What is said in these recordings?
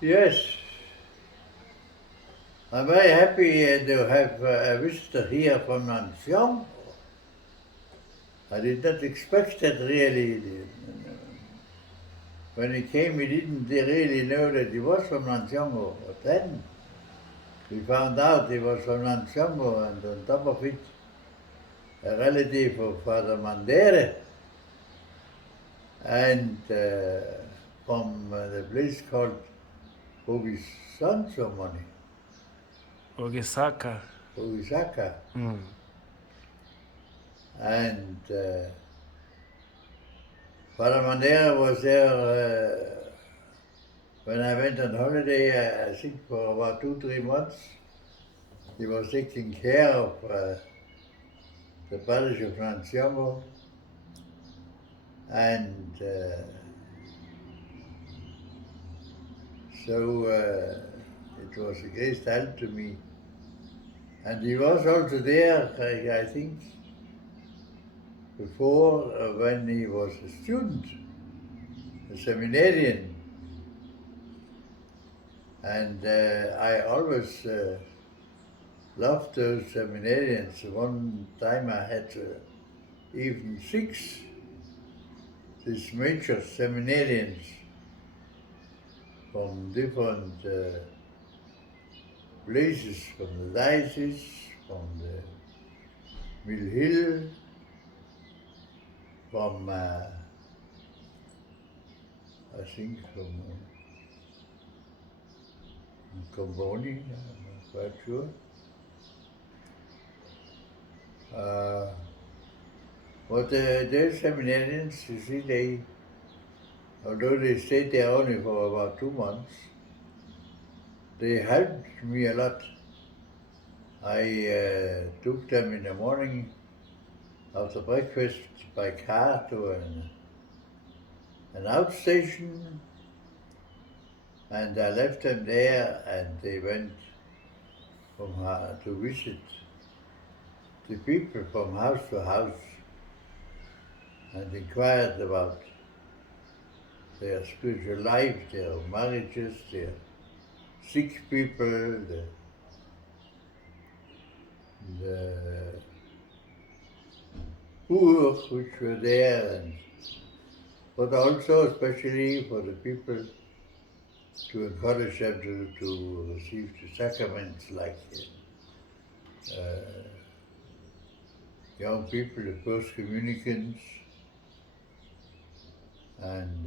Yes, I'm very happy to have a visitor here from Nanxiong. I did not expect that really. When he came, we didn't really know that he was from Nanxiong. But then we found out he was from Nanxiong, and on top of it, a relative of Father Mandere, and from the place called Ogisanzomoni, Ogisaka. Ogisaka. Mm. And Father Mandela was there when I went on holiday, I think for about 2, 3 months. He was taking care of the parish of Nanxiamo, and so it was a great help to me. And he was also there, I think, before when he was a student, a seminarian. And I always loved those seminarians. One time I had even 6 these major seminarians from different places, from the diocese, from the Mill Hill, from I think from Comboni, I'm not quite sure. But those seminarians, you see, although they stayed there only for about 2 months, they helped me a lot. I took them in the morning after breakfast by car to an outstation, and I left them there, and they went to visit the people from house to house and inquired about their spiritual life, their marriages, their sick people, the poor which were there, but also especially for the people to encourage them to receive the sacraments like young people, the first communicants, and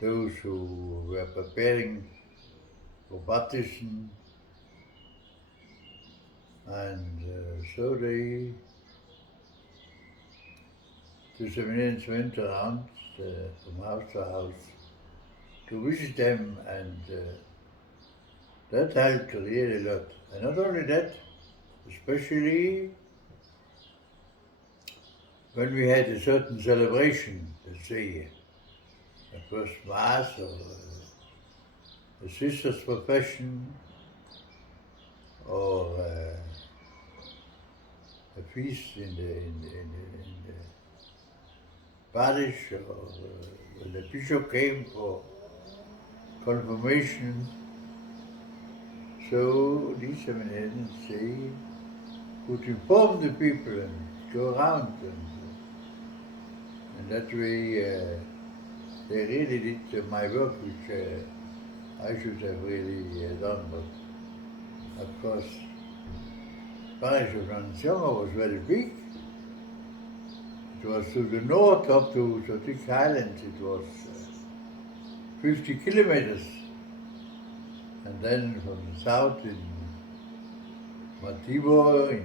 those who were preparing for baptism. And so the seminarians went around from house to house to visit them, and that helped really a lot. And not only that, especially when we had a certain celebration, let's say a first mass or a sister's profession or a feast in the parish, or when the bishop came for confirmation. So these seminarians, they could inform the people and go around, and that way they really did my work, which I should have really done. But of course, parish of Nanxiong was very big. It was to the north up to Sotik Island. It was 50 kilometers. And then from the south in Matibo, in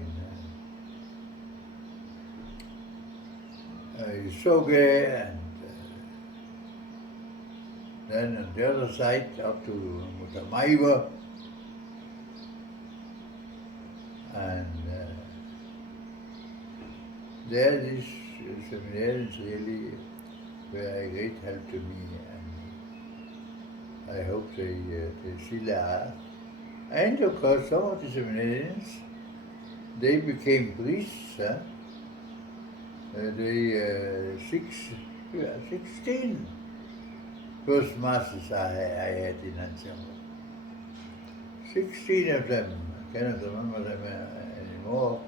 Isoge, and then on the other side up to Mutamaiwa. And there these seminarians really were a great help to me, and I hope they still are. And of course, some of the seminarians, they became priests. They 16 first masses I had in Antium. 16 of them, I cannot remember them anymore,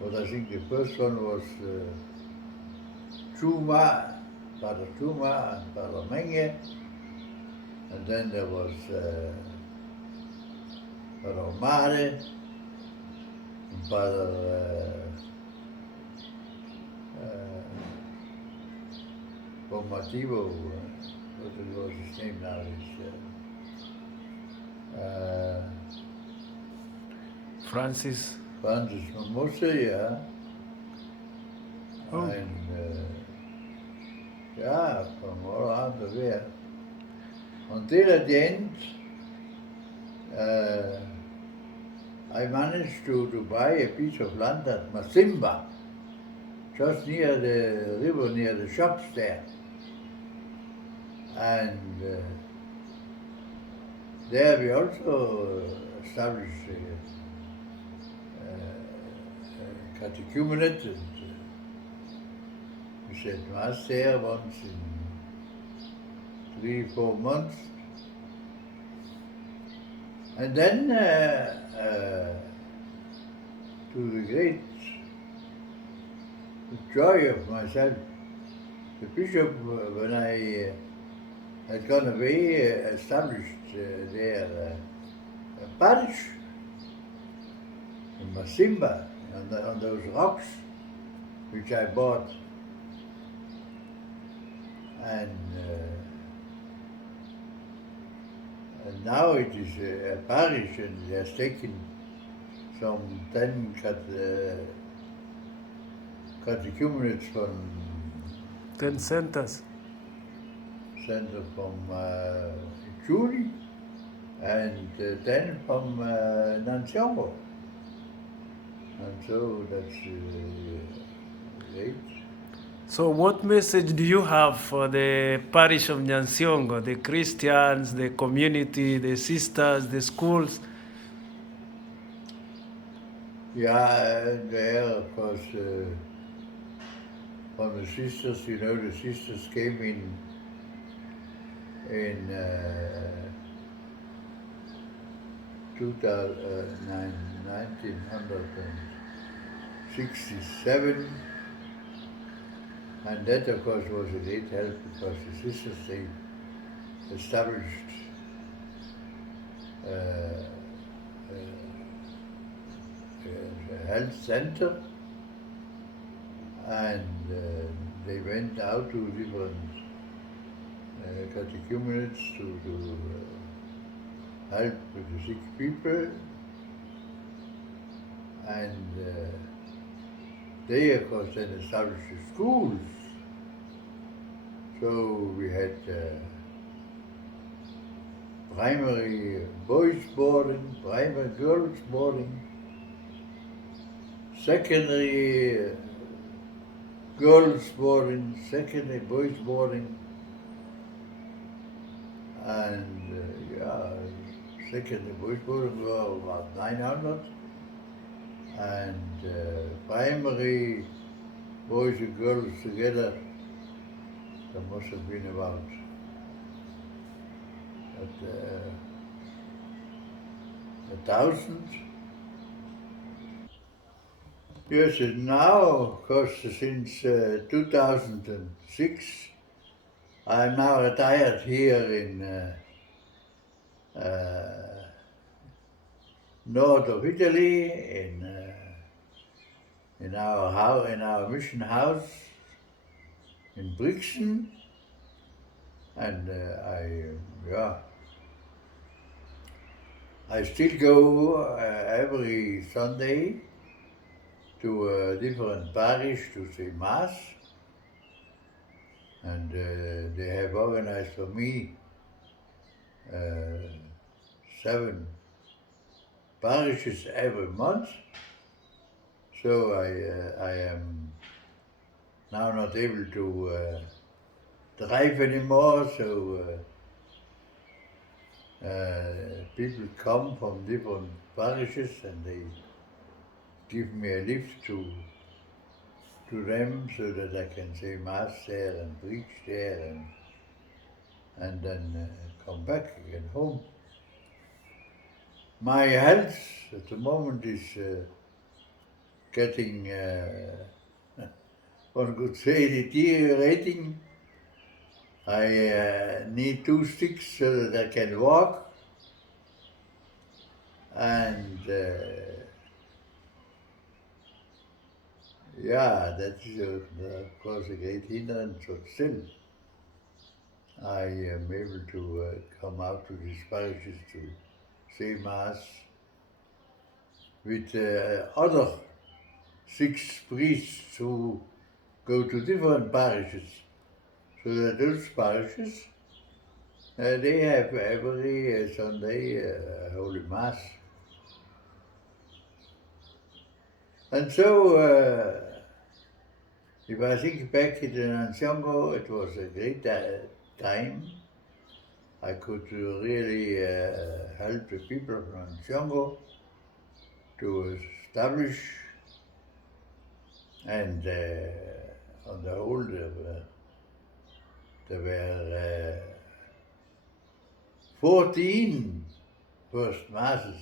but I think the first one was Chuma, Father Chuma and Father Menge, and then there was Father Mare, and Father Bomativo, what was his name now? Francis. Francis Mamusse, yeah. Oh. And from all around the world. Until at the end, I managed to buy a piece of land at Masimba, just near the river, near the shops there. And there we also established a catechumenate, and we said Mass there once in 3-4 months. And then, to the great joy of myself, the bishop, when I had gone away, established there a parish in Masimba, on those rocks, which I bought. And now it is a parish, and it has taken some 10 catechumenates from 10 centers. From Julie, and then from Nancyongo. And so that's great. So what message do you have for the parish of Nyansiongo, the Christians, the community, the sisters, the schools? Yeah, there, of course, from the sisters, the sisters came in 1967, and that of course was a great help, because the sisters, they established a health center, and they went out to different catechumenates to help with the sick people, and they of course then established the schools. So we had primary boys boarding, primary girls boarding, secondary girls boarding, secondary boys boarding, and secondary boys boarding were about 900, and primary boys and girls together, there must have been about 1,000. Yes, and now, of course, since 2006, I'm now retired here in north of Italy, in our mission house in Brixen, and I still go every Sunday to a different parish to say Mass, and they have organized for me 7 parishes every month, so I am now not able to drive anymore, so people come from different parishes and they give me a lift to them so that I can say Mass there and preach there, and then come back again home. My health at the moment is getting, one could say, deteriorating. I need 2 sticks so that I can walk, and yeah, that is of course a great hindrance, but still I am able to come out to these parishes to say Mass with other 6 priests who go to different parishes. So that those parishes, they have every Sunday Holy Mass. And so, if I think back in Nansiongo, it was a great time. I could really help the people of Nansiongo to establish, and on the whole, there were 14 first Masses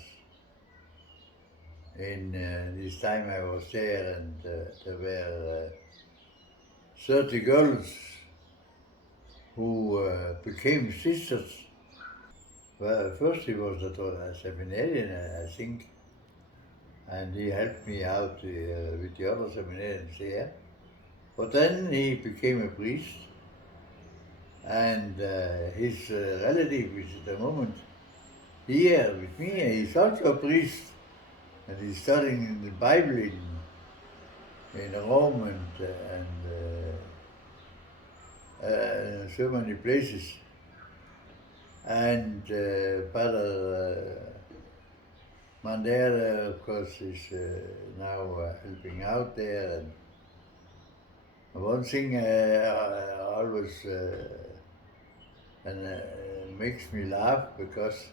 in this time I was there, and there were 30 girls who became sisters. Well, first he was a seminarian, I think, and he helped me out with the other seminarians there. But then he became a priest, and his relative is at the moment here with me, he's also a priest, and he's studying the Bible in Rome and so many places. And Father Mandela, of course, is now helping out there. And one thing always makes me laugh, because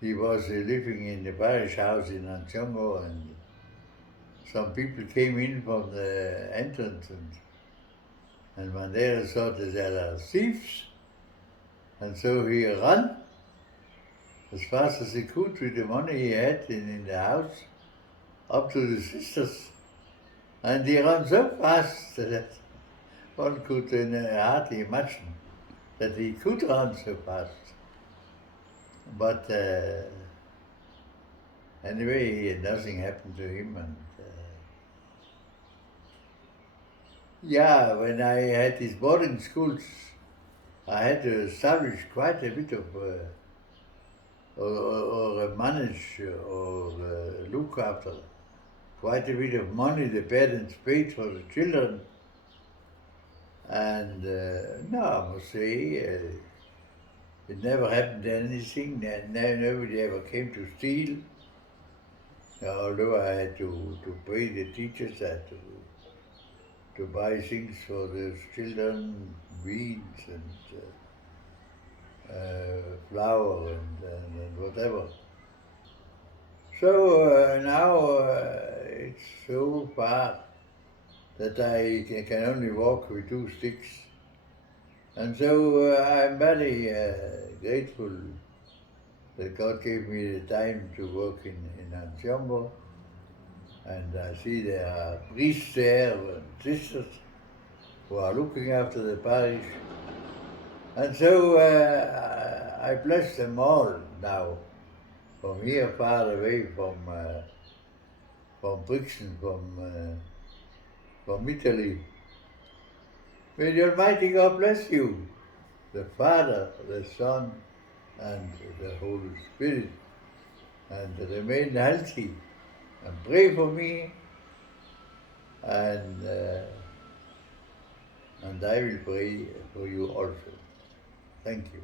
he was living in the parish house in Nansiongo, and some people came in from the entrance, and Mandela thought that they were thieves, and so he ran as fast as he could with the money he had in the house up to the sisters, and he ran so fast that one could hardly imagine that he could run so fast. But anyway, nothing happened to him, and yeah, when I had these boarding schools, I had to establish quite a bit of, or manage or look after quite a bit of money the parents paid for the children. And no, I must say, it never happened anything. Nobody ever came to steal. Although I had to pay the teachers, I had to buy things for those children, beans and flour and whatever. So now it's so far that I can only walk with 2 sticks. And so I'm very grateful that God gave me the time to work in Nansiongo. And I see there are priests there and sisters who are looking after the parish. And so I bless them all now, from here far away from Brixen, from Italy. May the Almighty God bless you, the Father, the Son, and the Holy Spirit, and remain healthy, and pray for me, and I will pray for you also. Thank you.